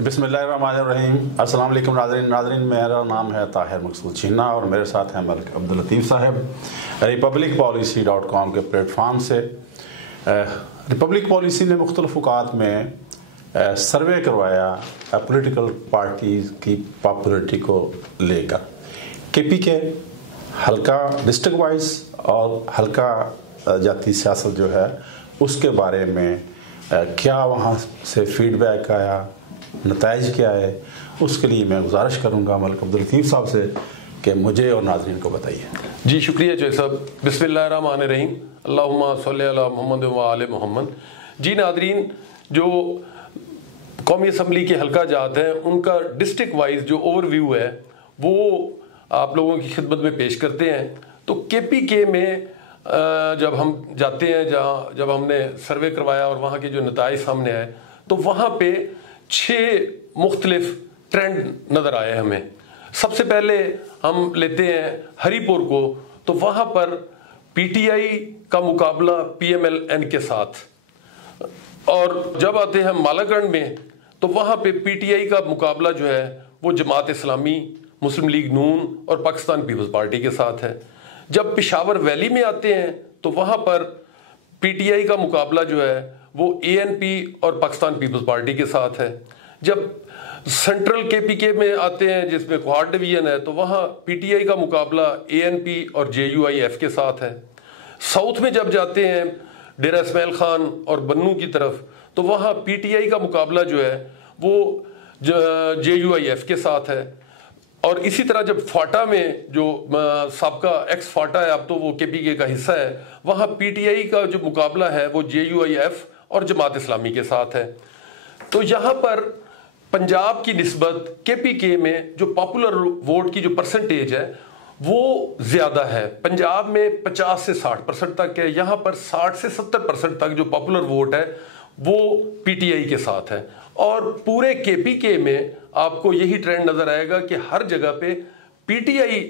बिस्मिल्लाहिर्रहमानिर्रहीम। अस्सलाम वालेकुम नाज़रीन, मेरा नाम है ताहिर मकसूद छीना और मेरे साथ हैं मलिक अब्दुल लतीफ़ साहब republicpolicy.com के प्लेटफॉर्म से। रिपब्लिक पॉलिसी ने मुख्तलिफ औक़ात में सर्वे करवाया पॉलिटिकल पार्टीज़ की पॉपुलरिटी को लेकर। KPK हल्का डिस्ट्रिक्ट वाइज और हल्का जाती सियासत जो है उसके बारे में क्या वहाँ से फीडबैक आया, नताइज क्या है, उसके लिए मैं गुजारिश करूँगा मलिक अब्दुल लतीफ़ साहब से कि मुझे और नाज़रीन को बताइए। जी शुक्रिया जय साहब। बिस्मिल्लाहिर्रहमानिर्रहीम, अल्लाहुम्मा सल्ली अला मोहम्मद व आले मोहम्मद। जी नाज़रीन, जो कौमी असम्बली के हल्का जात हैं उनका डिस्ट्रिक्ट वाइज जो ओवरव्यू है वो आप लोगों की खिदमत में पेश करते हैं। तो KPK में जब हम जाते हैं, जब हमने सर्वे करवाया और वहाँ के जो नताइज सामने आए तो वहाँ पे 6 मुख्तलिफ ट्रेंड नज़र आए हमें। सबसे पहले हम लेते हैं हरीपुर को, तो वहाँ पर PTI का मुकाबला PMLN के साथ, और जब आते हैं मालागढ़ में तो वहाँ पे PTI का मुकाबला जो है वो जमात इस्लामी, मुस्लिम लीग नून और पाकिस्तान पीपल्स पार्टी के साथ है। जब पेशावर वैली में आते हैं तो वहाँ पर PTI का मुकाबला जो है वो ANP और पाकिस्तान पीपल्स पार्टी के साथ है। जब सेंट्रल KPK में आते हैं जिसमें क्वाड डिवीजन है तो वहाँ PTI का मुकाबला ANP और JUIF के साथ है। साउथ में जब जाते हैं डेरा इस्माइल खान और बन्नू की तरफ तो वहाँ PTI का मुकाबला जो है वो JUIF के साथ है। और इसी तरह जब फाटा में जो साबका एक्स फाटा है, अब तो वो KPK का हिस्सा है, वहाँ PTI का जो मुकाबला है वो JUIF और जमात इस्लामी के साथ है। तो यहाँ पर पंजाब की निस्बत KPK में जो पॉपुलर वोट की जो परसेंटेज है वो ज़्यादा है। पंजाब में 50 से 60% तक है, यहाँ पर 60 से 70% तक जो पॉपुलर वोट है वो PTI के साथ है। और पूरे KPK में आपको यही ट्रेंड नज़र आएगा कि हर जगह पे PTI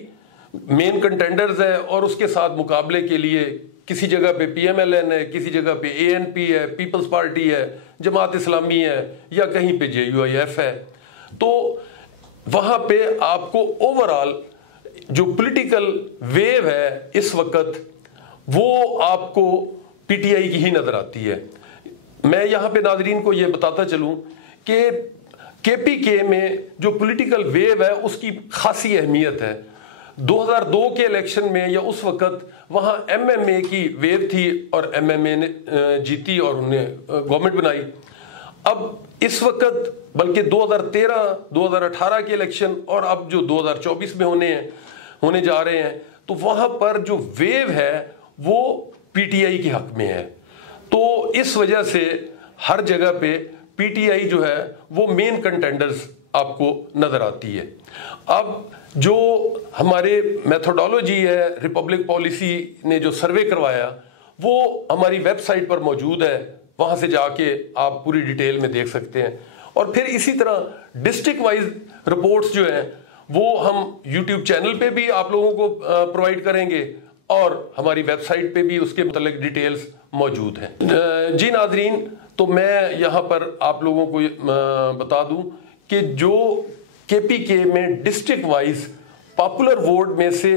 मेन कंटेंडर्स है और उसके साथ मुकाबले के लिए किसी जगह पे PMLN है, किसी जगह पे ANP है, पीपल्स पार्टी है, जमात इस्लामी है या कहीं पे JUIF है। तो वहाँ पे आपको ओवरऑल जो पॉलिटिकल वेव है इस वक्त वो आपको PTI की ही नज़र आती है। मैं यहाँ पे नाज़रीन को ये बताता चलूँ कि KPK में जो पॉलिटिकल वेव है उसकी खासी अहमियत है। 2002 के इलेक्शन में या उस वक्त वहाँ MMA की वेव थी और MMA ने जीती और उन्हें गवर्नमेंट बनाई। अब इस वक्त बल्कि 2013, 2018 के इलेक्शन और अब जो 2024 में होने जा रहे हैं तो वहाँ पर जो वेव है वो PTI के हक में है। तो इस वजह से हर जगह पे PTI जो है वो मेन कंटेंडर्स आपको नजर आती है। अब जो हमारे मेथोडोलॉजी है, रिपब्लिक पॉलिसी ने जो सर्वे करवाया वो हमारी वेबसाइट पर मौजूद है, वहां से जाके आप पूरी डिटेल में देख सकते हैं। और फिर इसी तरह डिस्ट्रिक्ट वाइज रिपोर्ट्स जो हैं वो हम YouTube चैनल पे भी आप लोगों को प्रोवाइड करेंगे और हमारी वेबसाइट पे भी उसके मुतालिक डिटेल्स मौजूद हैं। जी नाजरीन, तो मैं यहाँ पर आप लोगों को बता दूं कि जो KPK में डिस्ट्रिक्ट वाइज पॉपुलर वोट में से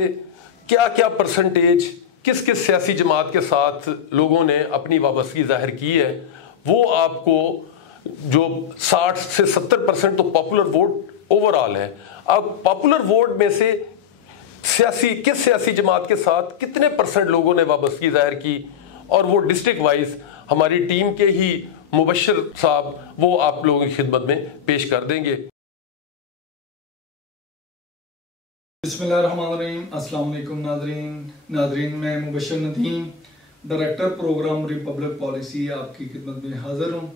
क्या क्या परसेंटेज किस किस सियासी जमात के साथ लोगों ने अपनी वाबस्तगी जाहिर की है वो आपको जो 60 से 70% तो पॉपुलर वोट ओवरऑल है। अब पॉपुलर वोट में से किस सियासी जमात के साथ कितने % लोगों ने वाबस्तगी जाहिर की और वो डिस्ट्रिक्ट वाइज हमारी टीम के ही मुबश्शिर साहब वो आप लोगों की खिदमत में पेश कर देंगे। बिस्मिल्लाहिर्रहमानिर्रहीम, अस्सलाम वालेकुम नाज़रीन, मैं Mubashir Nadeem, director program Republic Policy आपकी खिदमत में हाजिर हूँ।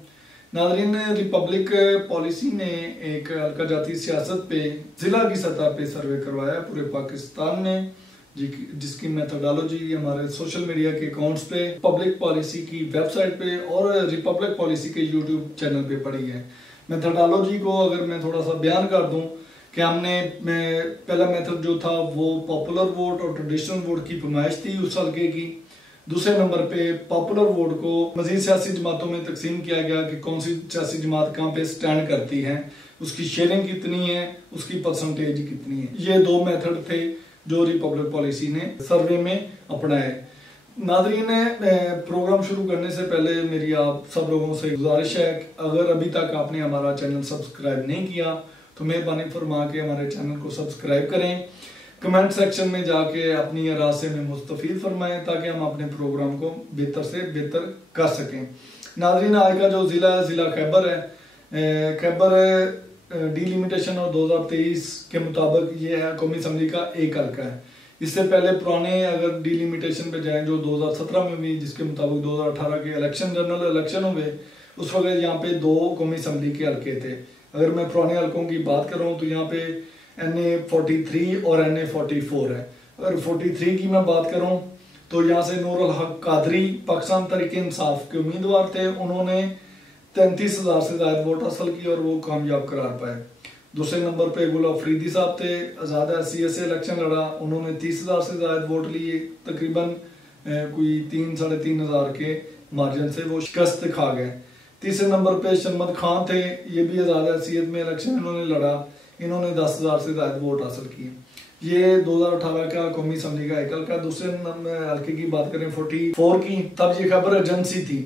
नाज़रीन, रिपब्लिक पॉलिसी ने एक हल्का जाती सियासत पे ज़िला की सतह पे सर्वे करवाया पूरे पाकिस्तान में, जिसकी मेथोडोलॉजी हमारे सोशल मीडिया के अकाउंट्स पे, पब्लिक पॉलिसी की वेबसाइट पे और रिपब्लिक पॉलिसी के YouTube चैनल पे पड़ी है। मेथोडोलॉजी को अगर मैं थोड़ा सा बयान कर दूं कि पहला मेथड जो था वो पॉपुलर वोट और ट्रेडिशनल वोट की पैमाइश थी उस हल्के की। दूसरे नंबर पे पॉपुलर वोट को मजीद सियासी जमातों में तकसीम किया गया कि कौन सी सियासी जमात कहाँ पे स्टैंड करती है, उसकी शेयरिंग कितनी है, उसकी परसेंटेज कितनी है। ये दो मेथड थे जो रिपब्लिक पॉलिसी ने सर्वे में अपनाए। नाज़रीन, प्रोग्राम शुरू करने से पहले मेरी आप सब लोगों से गुजारिश है कि अगर अभी तक आपने हमारा चैनल सब्सक्राइब नहीं किया तो मेहरबानी फरमा के हमारे चैनल को सब्सक्राइब करें। कमेंट सेक्शन में जाके अपनी राय से हमें मुस्तफीद फरमाएं ताकि हम अपने प्रोग्राम को बेहतर से बेहतर कर सकें। नाज़रीन, आज का जो ज़िला है ज़िला खैबर है। खैबर डिलिमिटेशन और 2023 के मुताबिक ये है कौमी असम्बली का एक हल्का है। इससे पहले पुराने अगर डिलिमिटेशन पे जाएं जो 2017 में भी, जिसके मुताबिक 2018 के इलेक्शन जनरल इलेक्शन हुए, उस वक्त यहाँ पे 2 कौमी असम्बली के हल्के थे। अगर मैं पुराने हल्कों की बात करूँ तो यहाँ पे NA43 और NA44 है। अगर 43 की मैं बात करूँ तो यहाँ से नूरुल हक कादरी पाकिस्तान तहरीक इंसाफ के उम्मीदवार थे। उन्होंने 33,000 से ज्यादा वोट हासिल किए और वो कामयाब करार पाए। दूसरे नंबर पे गुल अफरीदी साहब थे, आज़ाद हैसियत से इलेक्शन लड़ा, उन्होंने 30,000 से ज्यादा वोट लिए, तकरीबन कोई 3-3,500 के मार्जिन से वो शिकस्त खा गए। तीसरे नंबर पे शर्मद खान थे, ये भी आज़ाद हैसियत में इलेक्शन इन्होंने लड़ा, इन्होंने 10,000 से ज्यादा वोट हासिल किए। ये 2018 का कौमी असम्बली का एक हल्का। दूसरे हल्के की बात करें 44 की, तब ये खैबर एजेंसी थी,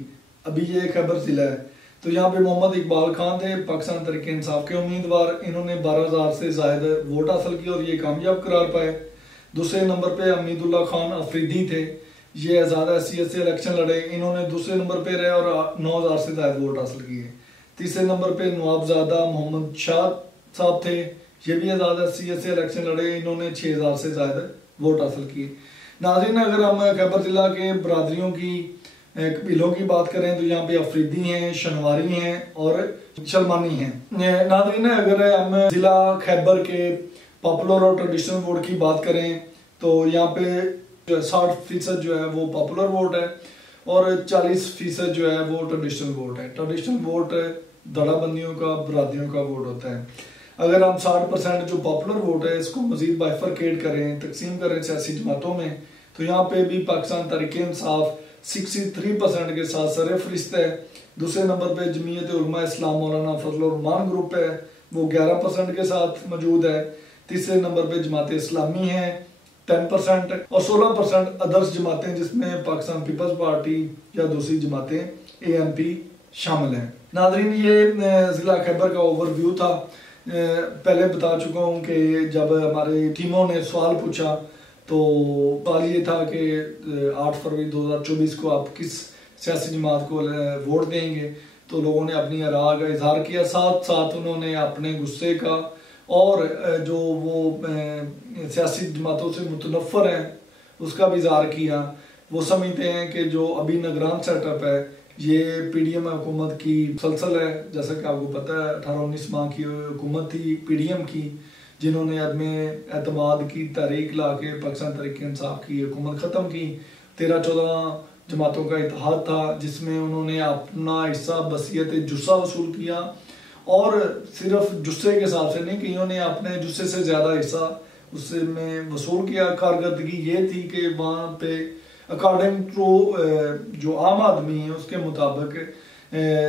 अभी ये खैबर जिला है। तो यहाँ पे मोहम्मद इकबाल खान थे पाकिस्तान तहरीक इंसाफ के उम्मीदवार, इन्होंने 12,000 से ज्यादा वोट हासिल किए और ये कामयाब करार पाए। दूसरे नंबर पे हमीदुल्लाह खान अफरीदी थे, ये आज़ाद हैसियत से इलेक्शन लड़े, इन्होंने दूसरे नंबर पे रहे और 9,000 से ज्यादा वोट हासिल किए। तीसरे नंबर पे नवाबजादा मोहम्मद शाह साहब थे, ये भी आज़ाद हैसियत से इलेक्शन लड़े, इन्होंने 6,000 से ज्यादा वोट हासिल किए। नाज़रीन, अगर हम खैबर जिला के बरादरियों की कबीलों की बात करें तो यहाँ पे अफरीदी हैं, शनवारी हैं और शलमानी हैं। नाज़रीन, अगर हम जिला खैबर के पॉपुलर और ट्रेडिशनल वोट की बात करें तो यहाँ पे 60% जो है वो पॉपुलर वोट है और 40% जो है वो ट्रेडिशनल वोट है। ट्रेडिशनल वोट दड़ाबंदियों का, बरादरियों का वोट होता है। अगर हम 60% जो पॉपुलर वोट है इसको मजीद बाइफरकेट करें, तकसीम करें सियासी जमातों में, तो यहाँ पे भी पाकिस्तान तहरीक इंसाफ 63% के साथ सरफहरिस्त है। दूसरे नंबर पे जमीयत उलमा इस्लाम मौलाना फजलुर रहमान ग्रुप है, वो 11% के साथ मौजूद है। तीसरे नंबर पे जमात इस्लामी है 10% और 16% अदर्स जमातें जिसमें पाकिस्तान पीपल्स पार्टी या दूसरी जमातें ANP शामिल हैं। नाज़रीन, ये ज़िला खैबर का ओवरव्यू था। पहले बता चुका हूँ कि जब हमारे टीमों ने सवाल पूछा तो सवाल ये था कि 8 फरवरी 2024 को आप किस सियासी जमात को वोट देंगे, तो लोगों ने अपनी राय का इजहार किया। साथ साथ उन्होंने अपने गुस्से का और जो वो सियासी जमातों से मुतनफ़र हैं उसका भी इजहार किया। वो समझते हैं कि जो अभी निगरान सेटअप है ये PDM हुकूमत की मुसलसल है। जैसा कि आपको पता है 18-19 माह की हुकूमत थी PDM की, जिन्होंने अदम एतमाद की तहरीक ला के पाकिस्तान तहरीक इंसाफ की हुकूमत ख़त्म की। 13-14 जमातों का इत्तेहाद था जिसमें उन्होंने अपना हिस्सा बसीयत जुस्सा वसूल किया और सिर्फ जुस्से के हिसाब से नहीं कि उन्होंने अपने जुस्से से ज़्यादा हिस्सा उससे में वसूल किया। कारकर्दगी ये थी कि वहाँ पे अकॉर्डिंग टू जो आम आदमी है उसके मुताबिक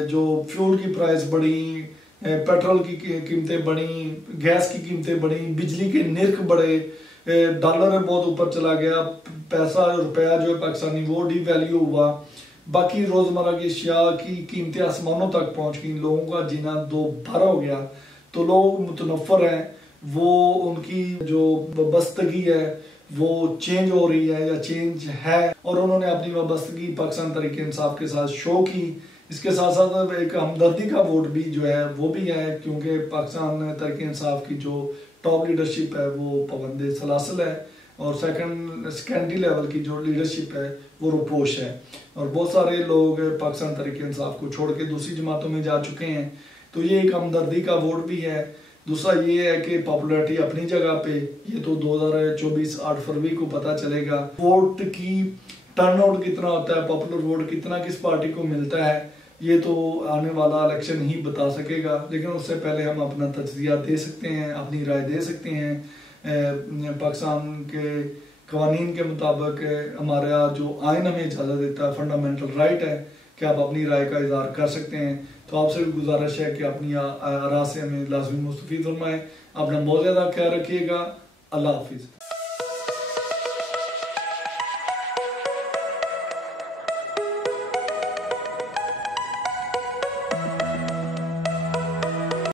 जो फ्यूल की प्राइस बढ़ी, पेट्रोल की कीमतें बढ़ी, गैस की कीमतें बढ़ी, बिजली के निर्ख बढ़े, डॉलर बहुत ऊपर चला गया, पैसा रुपया जो है पाकिस्तानी वो डिवैल्यू हुआ, बाकी रोज़मर्रा की अशिया की कीमतें आसमानों तक पहुंच गई, लोगों का जीना दो भर हो गया। तो लोग मुतनफ़र हैं, वो उनकी जो वाबस्तगी है वो चेंज हो रही है या चेंज है और उन्होंने अपनी वाबस्तगी पाकिस्तान तहरीक इंसाफ के साथ शो की। इसके साथ साथ एक हमदर्दी का वोट भी जो है वो भी है, क्योंकि पाकिस्तान तहरीक इंसाफ की जो टॉप लीडरशिप है वो पाबंद सलासल है और सेकेंडरी लेवल की जो लीडरशिप है वो रुपोश है और बहुत सारे लोग पाकिस्तान तहरीक इंसाफ को छोड़ के दूसरी जमातों में जा चुके हैं। तो ये एक हमदर्दी का वोट भी है। दूसरा ये है कि पॉपुलैरिटी अपनी जगह पे, ये तो 2024 8 फरवरी को पता चलेगा वोट की टर्नआउट कितना होता है, पॉपुलर वोट कितना किस पार्टी को मिलता है, ये तो आने वाला इलेक्शन ही बता सकेगा। लेकिन उससे पहले हम अपना तजज़िया दे सकते हैं, अपनी राय दे सकते हैं। पाकिस्तान के कवानीन के मुताबिक हमारा जो आइन हमें इजाज़त देता है, फंडामेंटल राइट है कि आप अपनी राय का इज़हार कर सकते हैं। तो आपसे भी गुजारिश है कि अपनी आरा से हमें लाजमी मुस्तफ़ीद फरमाएं। अपना बहुत ज़्यादा ख्याल रखिएगा। अल्लाह हाफिज़।